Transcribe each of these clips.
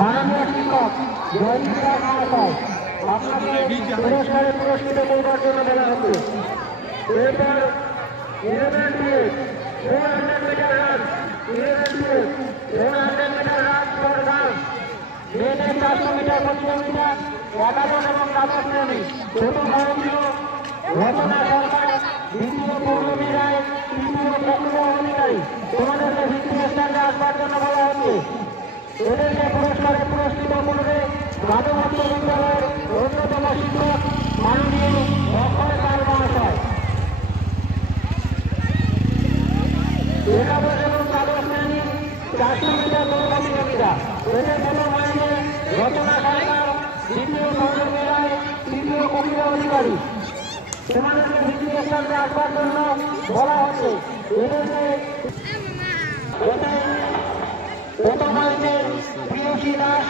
মাননীয় শিক্ষক জয়িতা মহাশয় আপনাকে পুরস্কারে পুরস্কৃত করবার জন্য বলা হচ্ছে। এরপর 11 minute 400 meter run 11 minute 400 meter run for girls মেয়েদের 400 মিটার প্রতিযোগিতা একাদশ এবং দ্বাদশ শ্রেণী। প্রথম হয়েছিল রচনা সরকার, দ্বিতীয় পৌলমী রায়, তৃতীয় প্রথম অধিকারী। তোমাদেরকে ভিত্তির স্থানে আসবার জন্য বলা হচ্ছে। এদেরকে পুরস্কারে পুরস্কৃত করবে মাধব উচ্চ বিদ্যালয়ের অন্যতম শিক্ষক মাননীয় অক্ষয় পাল মহাশয়। একাদশ এবং দ্বাদশ শ্রেণী 400 মিটার দৌড় প্রতিযোগিতা। এদের প্রথম হয়েছে রচনা সরকার, দ্বিতীয় পৌলমী রায়, তৃতীয় কবিতা অধিকারী। তোমাদেরকে ভিত্তির স্থানে আসবার জন্য বলা হচ্ছে। এদেরকে প্রথম হয়েছে প্রিয়সী দাস,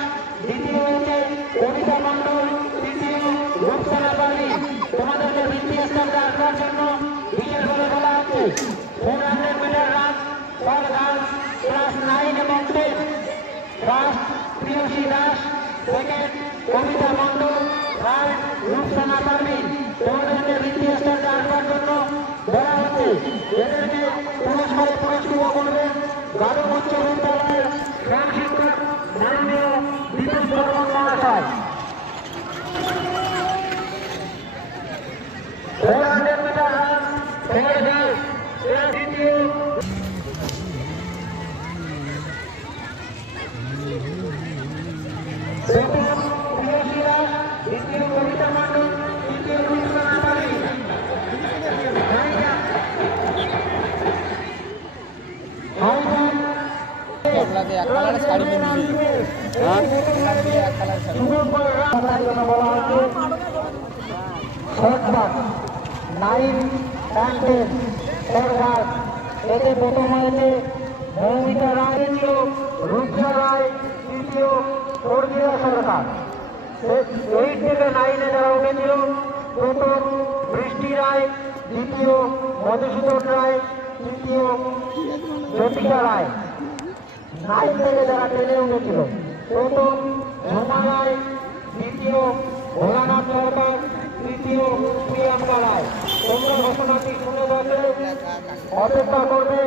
দ্বিতীয় হয়েছে কবিতা মণ্ডল, তৃতীয় রূপসানা পালি। তোমাদেরকে ভিত্তি স্থানে আসবার জন্য বিশেষভাবে বলা হচ্ছে। 400 meter run for girls class 9 এবং 10। First Priyasi Das, second Kabita Mondal, third Rupsana Pali. তোমাদেরকে ভিত্তি স্থানে আসবার জন্য বলা হচ্ছে। এদেরকে পুরস্কারে পুরস্কৃত করবেন মাধব উচ্চ বিদ্যালয়ের প্রধান শিক্ষক মাননীয় দীপক বর্মন মহাশয়। 400 মিটার রান ফর গার্লস দ্বিতীয় প্রথম প্রিয়সী দাস, দ্বিতীয় কবিতা মণ্ডল, তৃতীয় রূপসানা পালি। এক কালার শাড়ি কিনবি, হ্যাঁ এক কালার শাড়ি বলা হচ্ছে। শর্টবাক 9 and 10 ফর গার্লস। এতে প্রথম হয়েছে মৌমিতা রায়, দ্বিতীয় রূপসা রায়, তৃতীয় স্বর্গীয় সরকার। 8 থেকে 9 যারা উঠেছিল প্রথম বৃষ্টি রায়, দ্বিতীয় মধুসূদন রায়, তৃতীয় জ্যোতিকা রায়। 9 থেকে যারা 10 উঠেছিল প্রথম ঝুমা রায়, দ্বিতীয় ভোলানাথ সরকার, তৃতীয় প্রিয়াঙ্কা রায়। তোমরা ঘোষণাটি শুনে বসে অপেক্ষা করবে।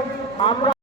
আমরা